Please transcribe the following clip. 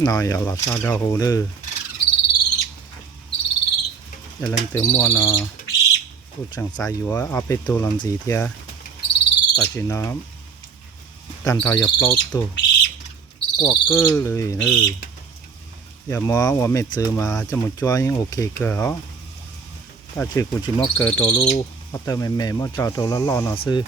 nói là sao đâu hồ nữa giờ lần từ mua nó cũng chẳng sai yếu áp tu làm gì thì tại vì nó tàn thọ nhập lâu tu quả cơเลยnữa giờ màว่าไม่ซื้อมาจะมาช่วยยังโอเคเกินเหรอถ้าซื้อกูจะมาเกิดตัวลูกเอาเติมแม่ๆมาจอดตัวละล้อหน่อซื้อ